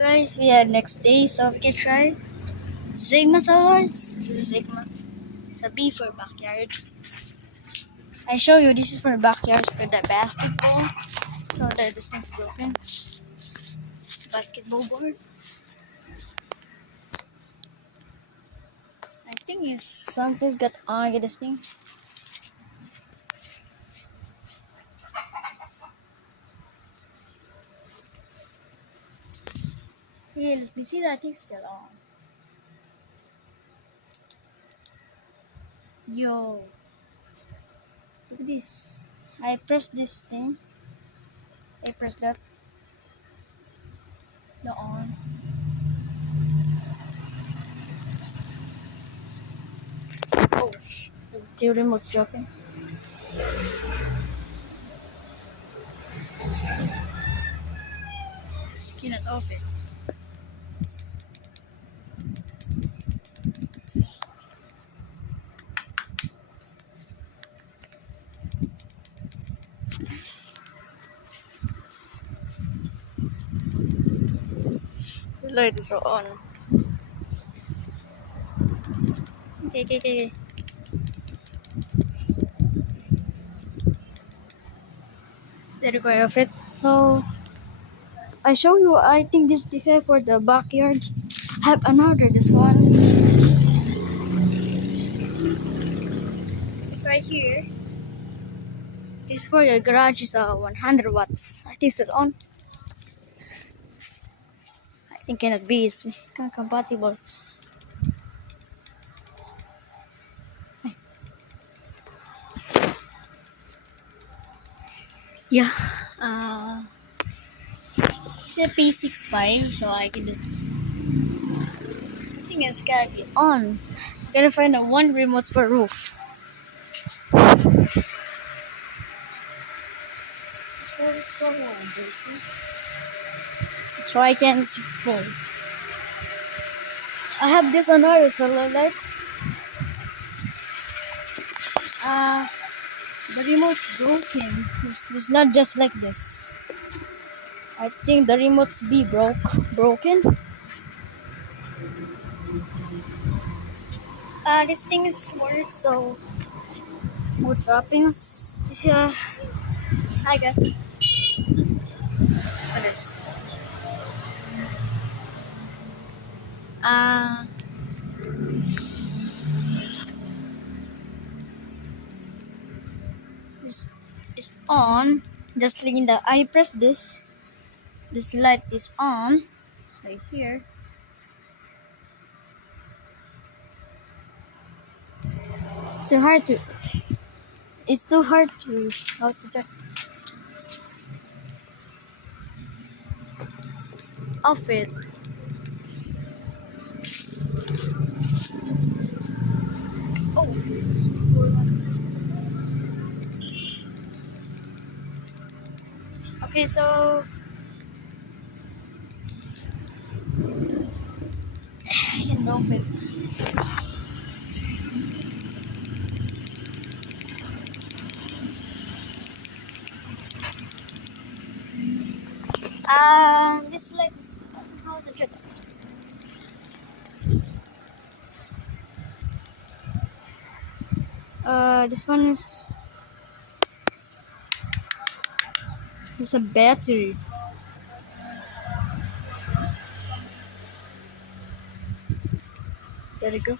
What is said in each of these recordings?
Guys, we are next day, so we can try Sigma salads. This is Sigma. It's a B for backyard. I show you this is for backyard for the basketball. So this thing's broken. Basketball board. I think it's something's got on this thing. Yeah, let me see that thing's still on. Yo, look at this. I press this thing. I press that. The on. Oh, the remote's dropping. Skin it off it. The light is on. Okay. There you go of it. So I show you. I think this is here for the backyard. Have another this one. It's right here. This for your garage is 100 watts. I think it's on. I think cannot be. It's kind of compatible. Yeah. Uh, this is a P65, so I can just. I think it's gotta be on. Gotta find a one remote for roof. So I can phone. I have this another solar light. The remote's broken. It's not just like this. I think the remote's be broken. This thing is work, so more droppings. This I got what is uh this is on. Just like in the I press this. This light is on right here. So hard to. It's too hard to how to check off it. Oh, okay. So I can off it. This light is how to check. This one is a battery. There we go.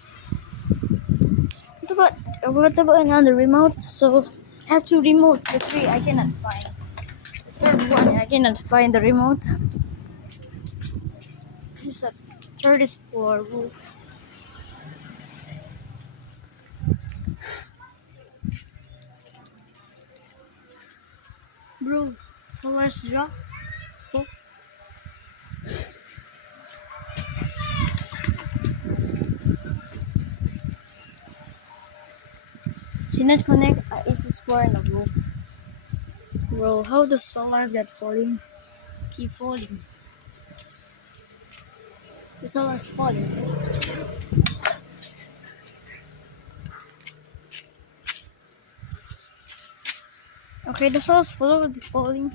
What about another remote? So I have two remotes. The three I cannot find. The third one I cannot find the remote. This is a third floor roof. Bro, so where's the oh. She not connect is this floor in the roof. Bro, how the solar get falling? Keep falling. The solar's falling. Okay, the solar's falling.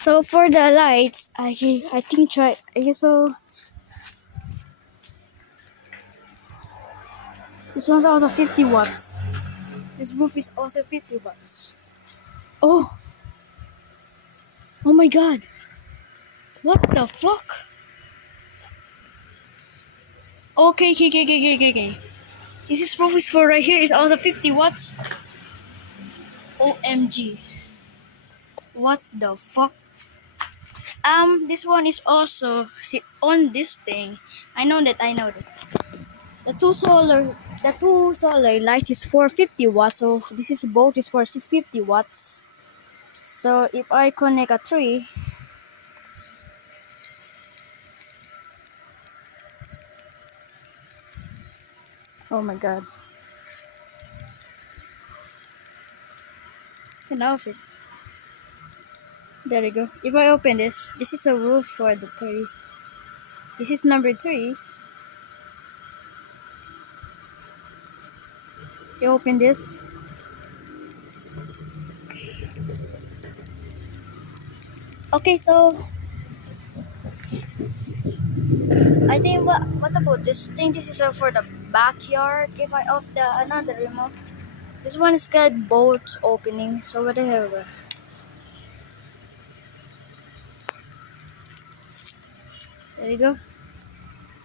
So for the lights, I think try. I guess so. This one's also 50 watts. This roof is also 50 watts. Oh, oh my god. What the fuck? Okay, okay, okay, okay, okay, okay. This is roof is for right here is also 50 watts. OMG. What the fuck? This one is also see on this thing. I know that. I know that. The two solar light is for 50 watts. So this is both is for 650 watts. So if I connect a tree, oh my god, can I open it? There you go. If I open this is a roof for the tree. This is number 3. So open this. Okay, so I think what about this thing? This is for the backyard. If I off the another remote, this one is got both opening. So what the hell? There you go.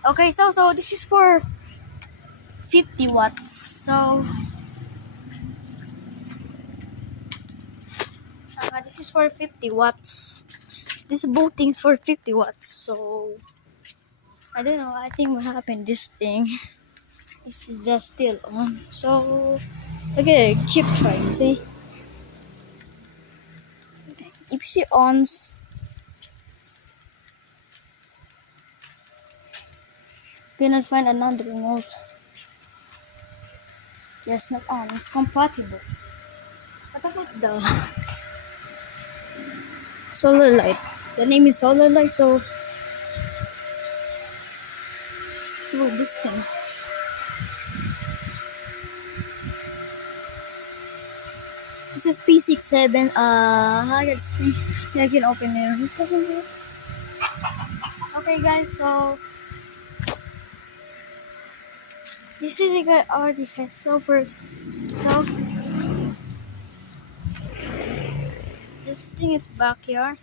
Okay, so this is for 50 watts. So this is for 50 watts. This both things for 50 watts. So I don't know. I think what happened. This thing is just still on. So okay, keep trying. See if you see ons, cannot find another remote. Yes, not on. It's compatible. What about the solar light? The name is solar light. So oh, this thing. This is P67. Let's see. I can open it. Okay, guys. So this is a guy already has so first. So this thing is backyard.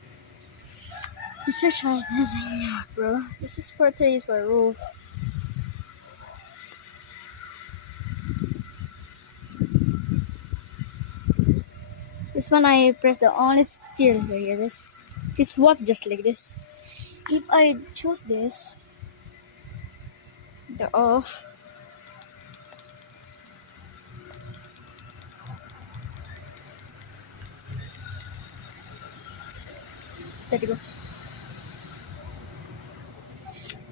This is Chinese yard, bro. This is for trees for roof. This one I press the on is still here. This swap just like this. If I choose this, the off. There you go.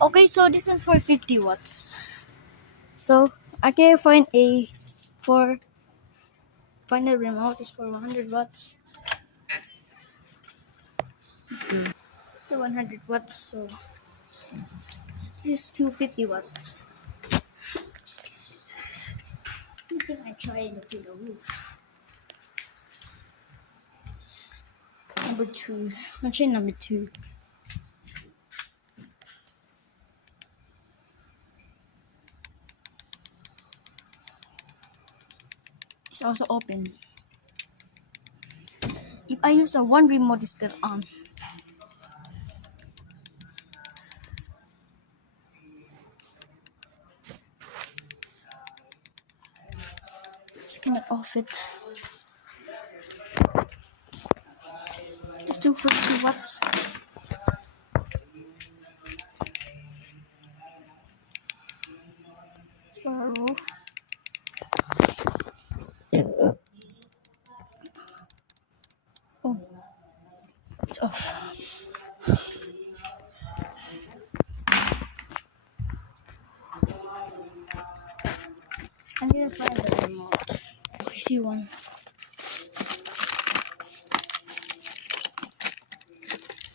Okay, so this one's for 50 watts. So I can find a for find the remote is for 100 watts. The 100 watts. So this is 250 watts. I think I tried it to the roof. Number 2. I'll try number 2. It's also open. If I use the one remote, it's still on. Just cannot off it. Just 250 watts. It's for a roof. Oh, it's off. I'm gonna find the remote. I see one.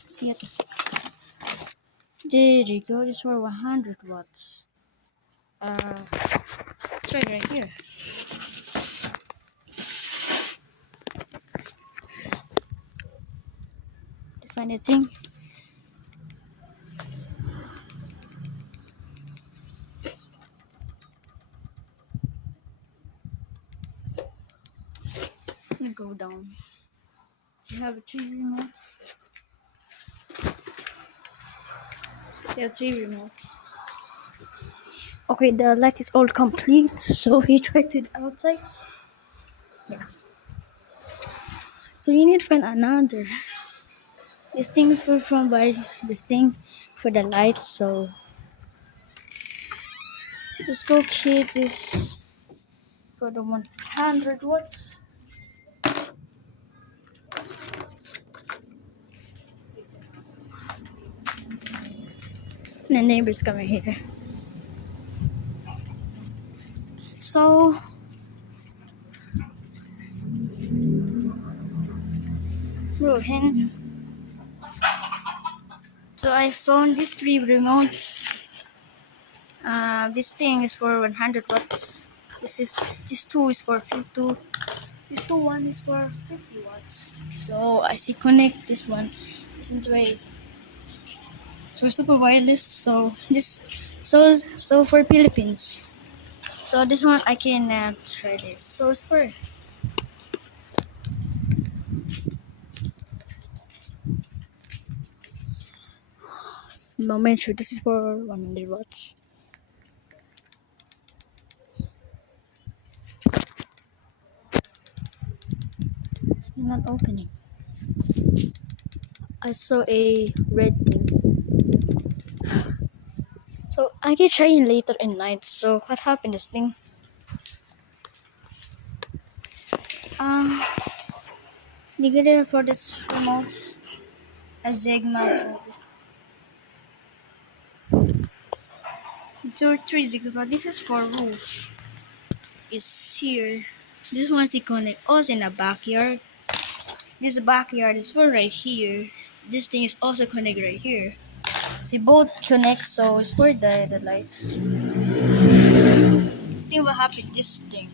See it? There you go. This for 100 watts. It's right here. find a thing. Let me go down. You have three remotes. You have three remotes. Okay, the light is all complete, so he tried to outside. Yeah. So you need to find another. These things were from by this thing for the lights, so let's go keep this for the 100 watts. The neighbor's coming here. So Rohin. So I found these three remotes. This thing is for 100 watts. This two is for 52. This two one is for 50 watts. So I see connect this one. This into a super wireless. So for Philippines. So this one I can try this. So it's for moment sure this is for 100 watts. It's not opening. I saw a red thing. So I can try it later in night. So what happened this thing? Negative for this remotes. A Sigma for 3 Sigma. This is for roof. It's here. This one is connect. Also in the backyard. This backyard is for right here. This thing is also connect right here. See both connect, so it's for the lights. Think what happened this thing.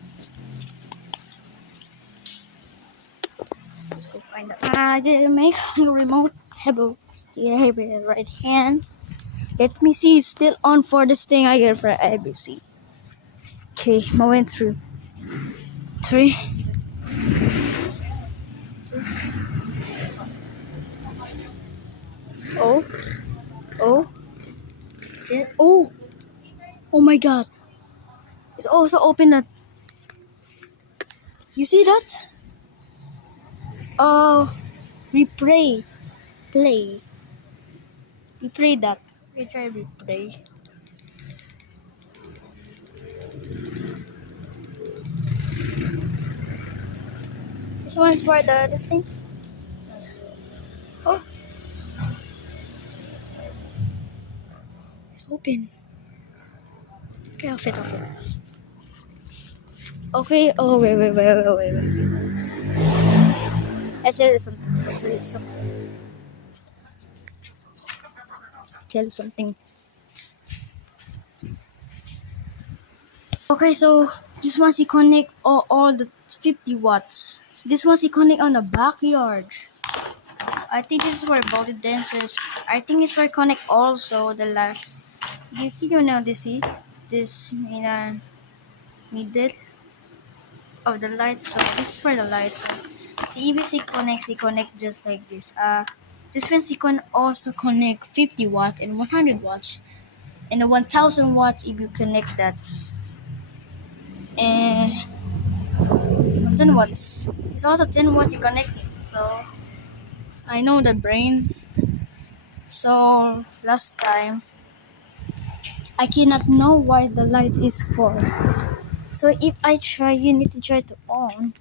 Let's go find out. I make a remote have a right hand. Let me see, it's still on for this thing I get for ABC. Okay, I went through. 3. Oh, oh, see it? Oh my god. It's also open up. You see that? Oh, replay. Play. Replay that. We try replay. This one's for this thing. Oh, it's open. Okay, off it. Okay, oh, wait. Let's tell you something. Okay, so this one's he connect all the 50 watts. This one's he connect on the backyard. I think this is for body dancers. I think it's for connect also the last. You know this in a middle of the light. So this is for the lights. So see if he connect just like this. This one he can also connect 50 watts and 100 watts, and the 1000 watts if you connect that. And 10 watts. It's also 10 watts connecting. So I know the brain. So last time I cannot know why the light is for. So if I try, you need to try to on.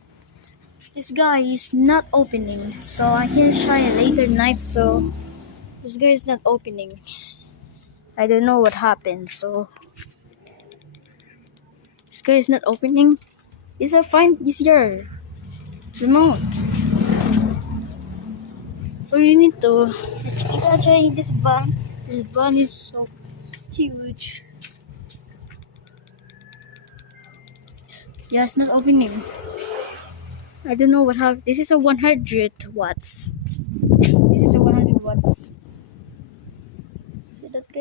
This guy is not opening. So I can try later night. So this guy is not opening. I don't know what happened. So this guy is not opening. It's a fine. It's your remote. So you need to try this van. This van is so huge. Yeah, it's not opening. I don't know what happened. This is a 100 watts. This is a 100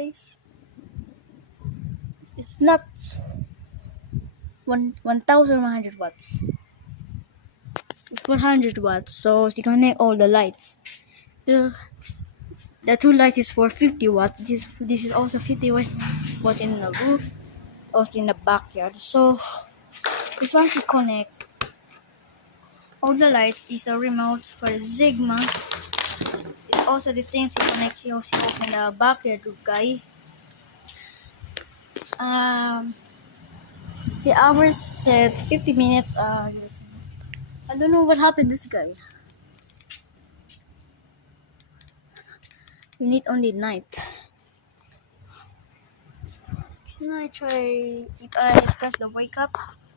guys. It's not 1,100 watts. It's 100 watts. So she connect all the lights. The the two lights is for 50 watts. This is also 50 watts. Was in the roof. Also in the backyard. So this one she connect all the lights is a remote for the Sigma. It's also this thing she connect here. She open the backyard roof guy. The hours said 50 minutes. Yes. I don't know what happened this guy. You need only night. Can I try if I press the wake up?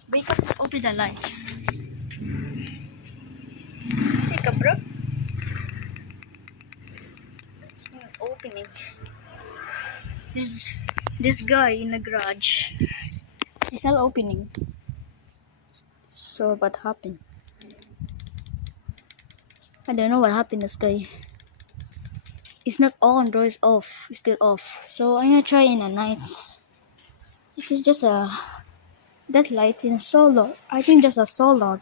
Wake up is open the lights. Wake up, bro. It's not opening. This guy in the garage. It's not opening. So what happened? I don't know what happened this guy. It's not on, door is off. It's still off. So I'm gonna try in the nights. It is just a that light in a solar. I think just a solar.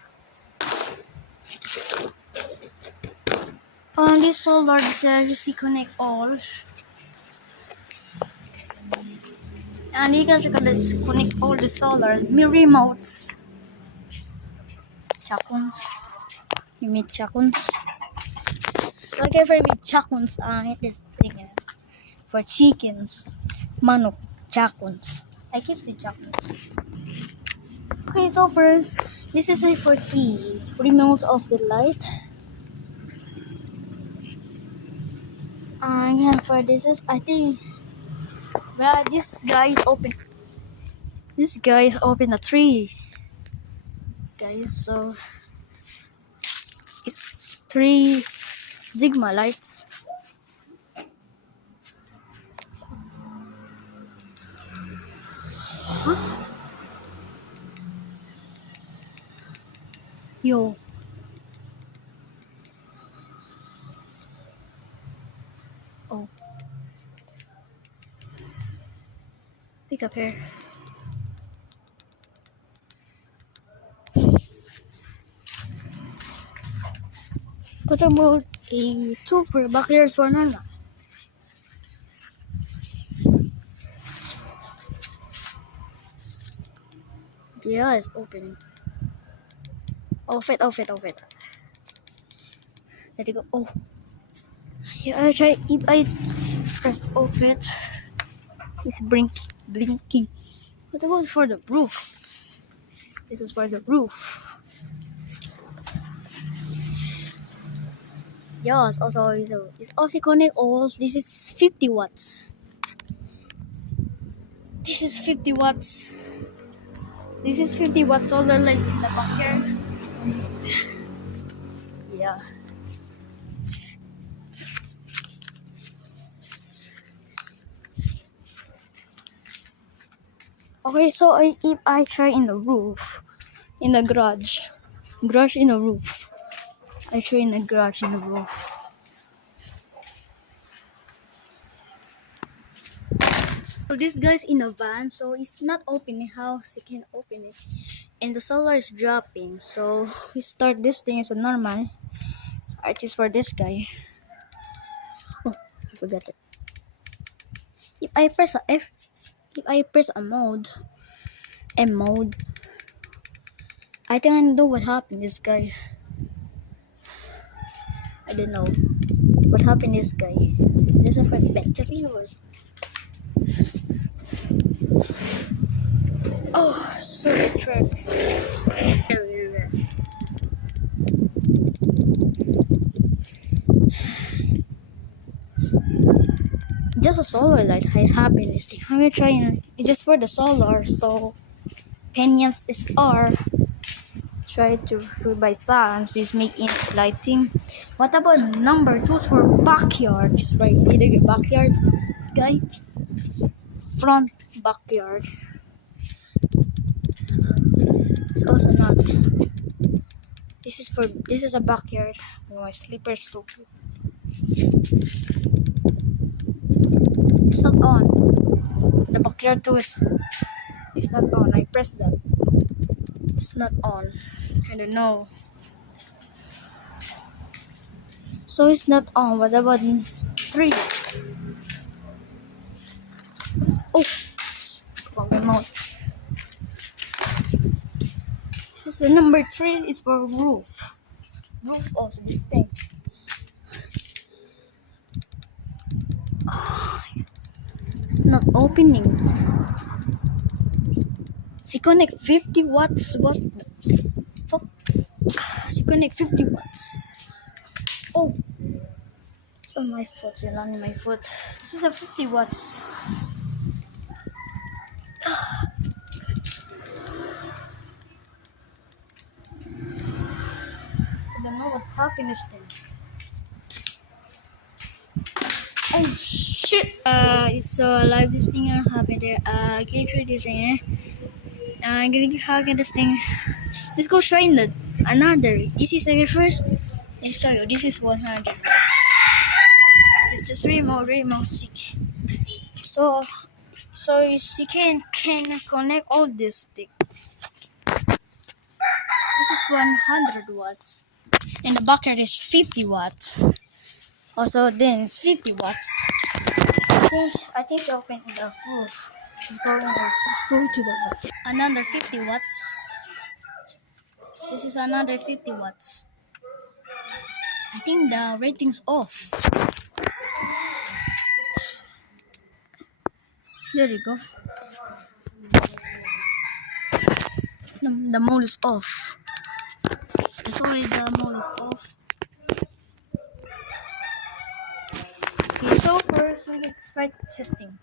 Only solar is connect all. And you guys can connect all the solar. Me remotes. Chakuns. You meet chakuns. So I can frame with chakuns this thing for chickens. Manok. Chakuns. I can see chakuns. Okay, so first, this is it for 3. Remotes of the light. And for this is, I think, well, this guy is open. This guy is open a 3. Guys, so it's 3 Sigma lights. Huh? Yo. Oh. Pick up here. What about a 2 per backyard's banana? Yeah, it's opening. Off it. There you go. Oh. Yeah, I try. If I press off it, it's blinking. What about for the roof? This is for the roof. Yes, it's also connect all. This is 50 watts. This is 50 watts. This is 50 watts solar light in the backyard. Yeah. Okay, so if I try in the roof, in the garage in the roof. I try in the garage in the roof. So this guy's in a van, so it's not opening. How he can open it? And the solar is dropping. So we start this thing as a normal. It is for this guy. Oh, I forgot it. If I press a F, if I press a mode, I think I know what happened. This guy. I don't know what happened. This guy. Is this a battery or? Oh, sorry, truck. Just a solar light. I happen is I'm gonna try and it's just for the solar. So opinions is R. Try to by sounds is making lighting. What about number 2 for backyards? Right, either your backyard guy, front backyard. It's also not. This is a backyard. My slippers too. It's not on. The backyard too is not on. I pressed that. It's not on. I don't know. So it's not on. What about 3? Oh, on my mouth. This is the number 3 is for roof. Roof also this thing. It's not opening. She connect 50 watts. What the fuck? She connect 50 watts. Oh, it's on my foot. It's on my foot. This is a 50 watts. I don't know what happened this thing. Oh shit! It's live this thing happened there. Can you try this thing? I'm gonna hack this thing. Let's go try another. This is the first. Let's show you. This is 100. It's just remote 6. So you can connect all this thing. This is 100 watts, and the bucket is 50 watts. Also, then it's 50 watts. I think it's open in the roof. Let's go to the roof. Another 50 watts. This is another 50 watts. I think the rating's off. There you go. The mode is off. I saw it, the mode is off. Okay, so first we can try testing.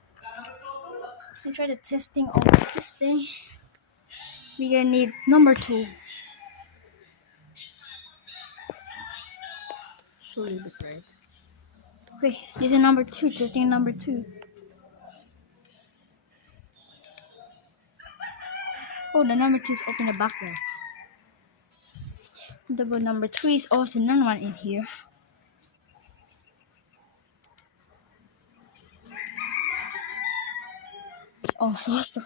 We try the testing of this thing. We gonna need number 2. Sorry, the right. Okay, this is number 2. Testing number 2. Oh, the number 2 is open the back there. The number 3 is also none one in here. It's off also.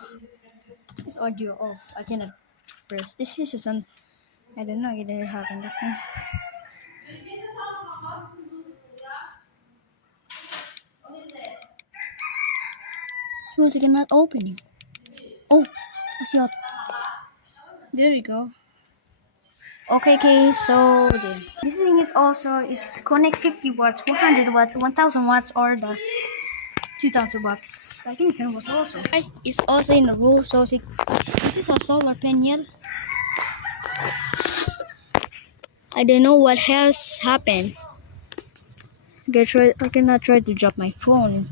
It's audio off. I cannot press. This is just an. I don't know. It didn't happen this time. Who's again not opening? Oh, I see. There you go. Okay, so this thing is also is connect 50 watts, 100 watts, 1000 watts, or the 2000 watts. I think 10 watts also. It's also in the roof, so this is a solar panel. I don't know what has happened. I cannot try to drop my phone.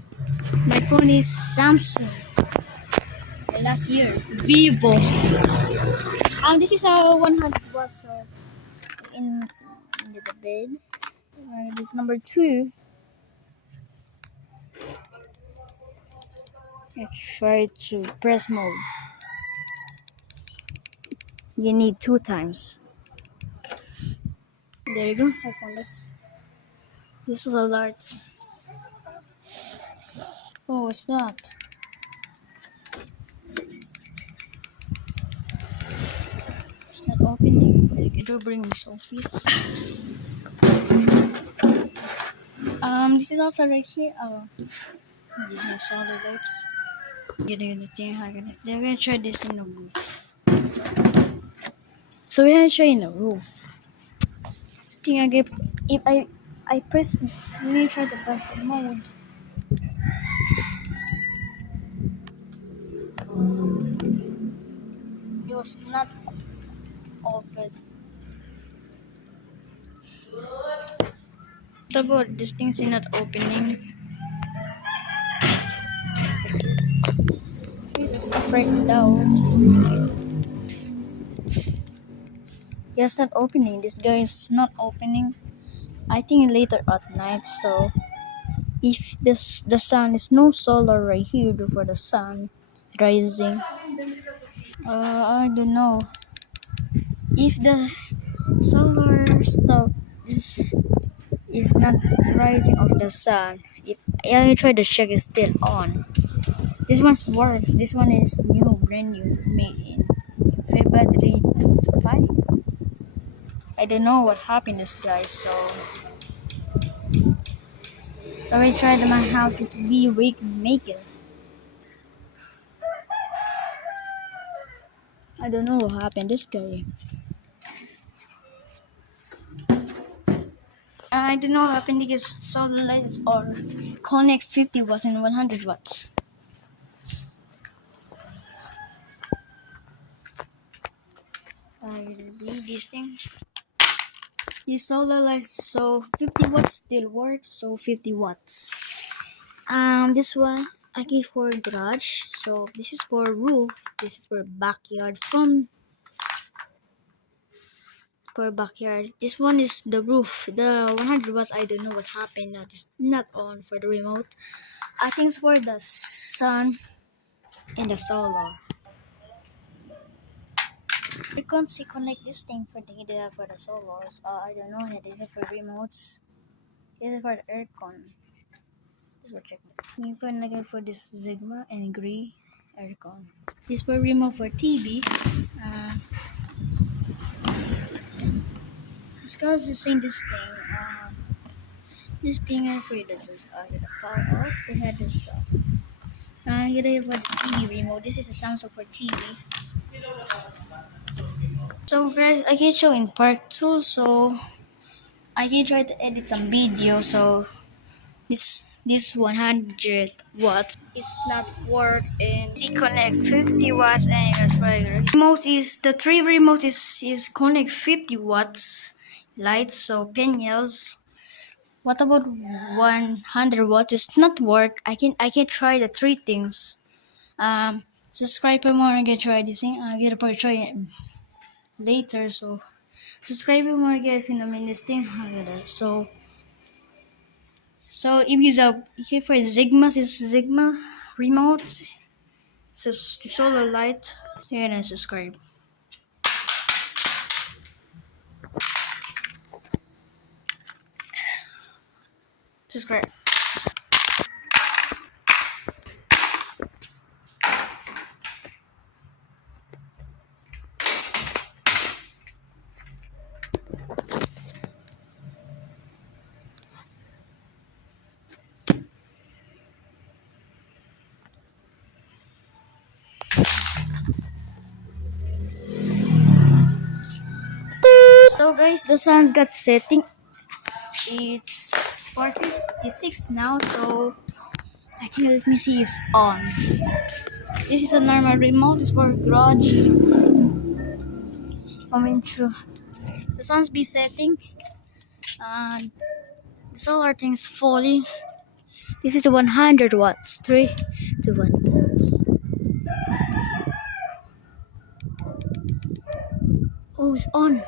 My phone is Samsung. Last year, it's Vivo. This is a 100 watts, so in the bed. This number 2. I try to press mode. You need 2 times. There you go. I found this. This is a large. Oh, it's not. It's not opening. I do bring this office. This is also right here. Oh, this is solid lights. Getting the thing. They're gonna try this in the roof. So we're gonna try in the roof. I think I get if I press. Let me try to press the mode. It was not open. The board, this thing's not opening. It's freaked out. It's not opening. This guy is not opening. I think later at night. So if the sun is no solar right here before the sun rising. I don't know if the solar stuff is not rising of the sun. I tried to check, it's still on. This one works. This one is new, brand new. It's made in February 5. I don't know what happened this guys, so I tried my house is we can make it. I don't know what happened this guy. I don't know what happened because solar lights are connect 50 watts and 100 watts. I believe this thing. These solar lights, so 50 watts still works, so 50 watts. This one I give for garage, so this is for roof, this is for backyard. For backyard, this one is the roof. The 100 watts, I don't know what happened. It's not on for the remote. I think it's for the sun and the solar. We can't see connect this thing for the solars. I don't know. This is for remotes. This is for the aircon. This will check. We can again for this Sigma and gray aircon. This for remote for TV. This guy's just saying this thing. This thing I'm afraid this is get a power off. They had this. Get it for the TV remote. This is a Samsung for TV. So guys, I can show in part 2. So I can try to edit some video. So this 100 watts is not working. The connect 50 watts and it's regular. Remote is the three remote is connect 50 watts lights, so panels. What about 100 watts? It's not work. I can try the three things. Subscribe for more and get try this thing. I get to try it later. So subscribe for more guys in a minute this thing. So if you okay for Sigma is Sigma remote. So solar light. You're gonna subscribe. Subscribe. So guys, the sun's got setting. It's 4:56 now, so I think let me see is on. This is a normal remote. It's for garage. Coming through. The sun's be setting. And the solar thing's falling. This is the 100 watts. 3, 2, 1. Oh, it's on.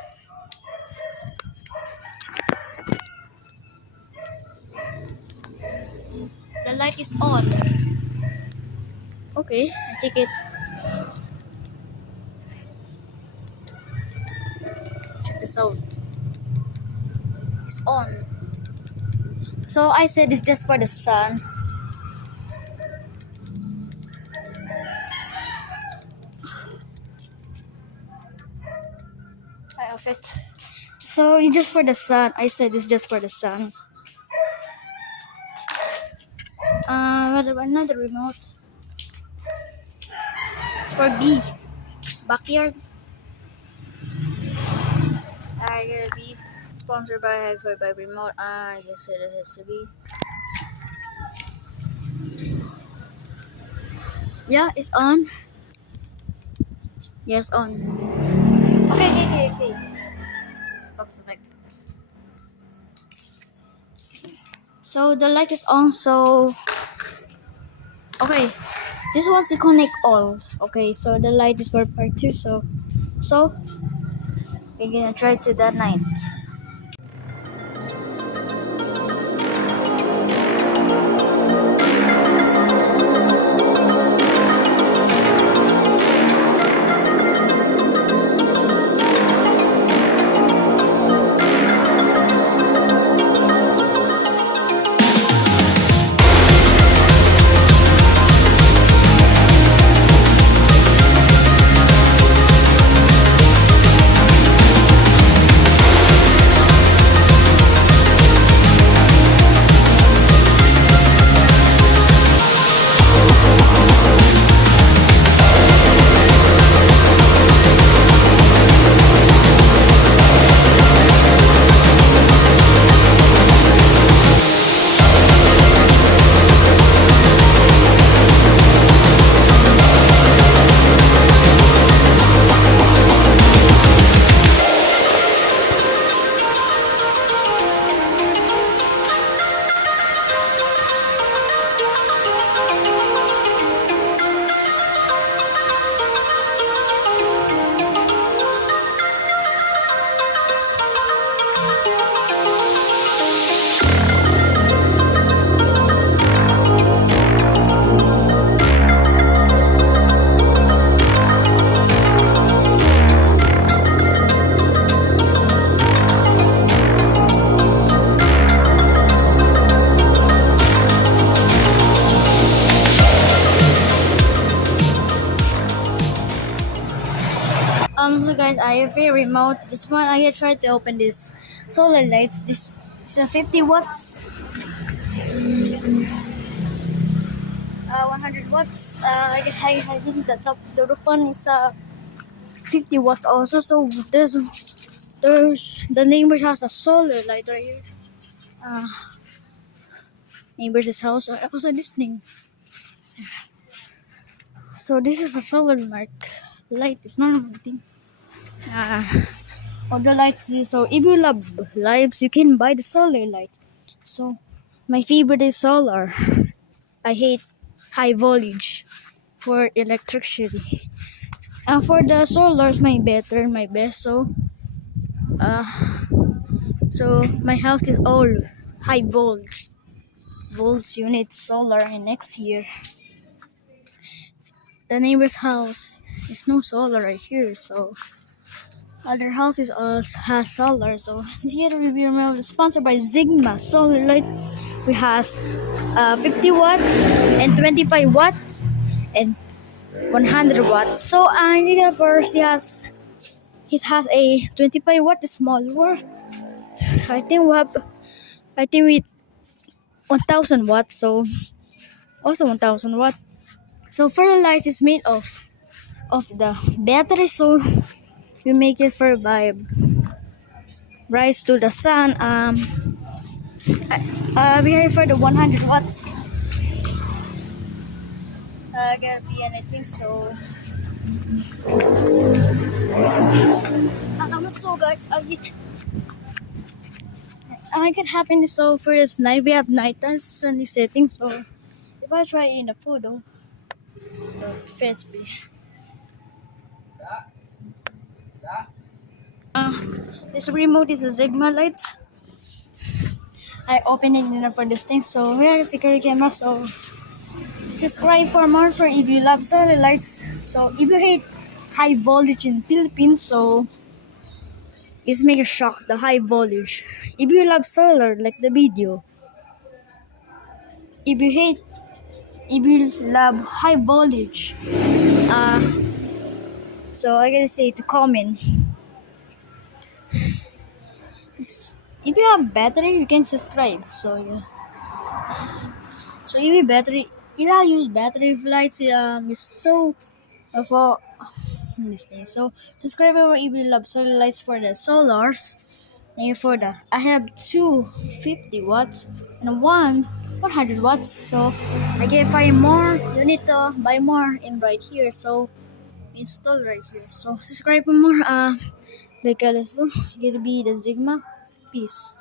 The light is on. Okay, I take it. Check this out. It's on. So I said it's just for the sun. I off it. So it's just for the sun. I said it's just for the sun. What about another remote? It's for B. Backyard. I gotta be sponsored by remote. I just said it has to be. Yeah, it's on. Yes, on. Okay. Okay. So the light is on. So okay, this one's to connect all. Okay, so the light is for part 2. So we're gonna try to that night. So guys, I have a remote. This one I have tried to open this solar lights. This is a 50 watts, 100 watts. I think the top, the roof one is 50 watts also. So there's the neighbor's house a solar light right here. Uh, neighbor's house also this thing. So this is a solar light. It's not a thing. Uh, all the lights. So if you love lights, you can buy the solar light. So my favorite is solar. I hate high voltage for electricity. And for the solars, my best. Uh, so my house is all high volts unit solar. And next year, the neighbor's house is no solar right here. So other houses also has solar. So this year we will be sponsored by Sigma Solar Light. We has 50 watt and 25 watts and 100 watts. So I need a first he has a 25 watt smaller. I think we have with 1000 watts. So also 1000 watt. So fertilizer is made of the battery. So we make it for by rise to the sun. We are for the 100 watts. Gonna be anything. So so guys, I can happen. So for this night, we have nighttime sunny setting. So if I try in a photo, first be uh, this remote is a Sigma light. I open it in for this thing. So here is the security camera. So subscribe for more for if you love solar lights. So if you hate high voltage in Philippines, so it's make a shock the high voltage. If you love solar, like the video. If you hate, if you love high voltage, uh, so I gotta say to comment. If you have battery, you can subscribe. So yeah. So if you battery, if I use battery lights, is so for this thing. So subscribe if you love solar lights for the solars. And for the I have two 50 watts and one 100 watts. So I can buy more. You need to buy more in right here. So install right here. So subscribe for more. Because let's go. Gonna be the Sigma. Peace.